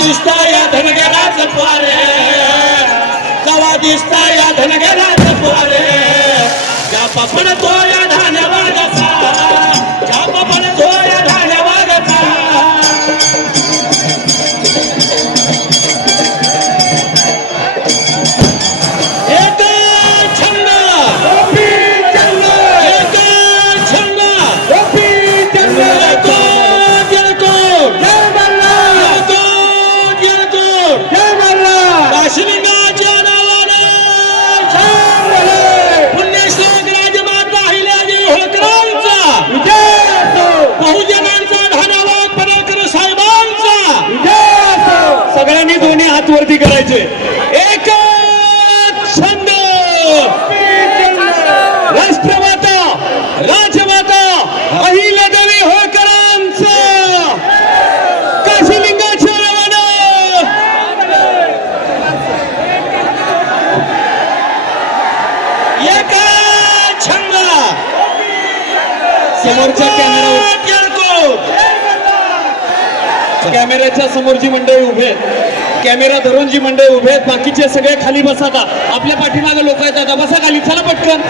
दिसता या धनगराच पारे कवा दिसता या धनगराच पारे या पापड तो दोन्ही हात वरती करायचे. एक छंद. राष्ट्रमाता राजमाता अहिल्यादेवी होळकरांचा. काशीलिंगाच्या नावानं एक छंद. समोरच्या येळकोट. कॅमेऱ्याच्या समोर जी मंडळी उभे कॅमेरा धरून जी मंडळी उभे आहेत. बाकीचे सगळे खाली बसा का? आपल्या पाठीमागे लोक आहेत. आता बसा खाली. चला पटकन.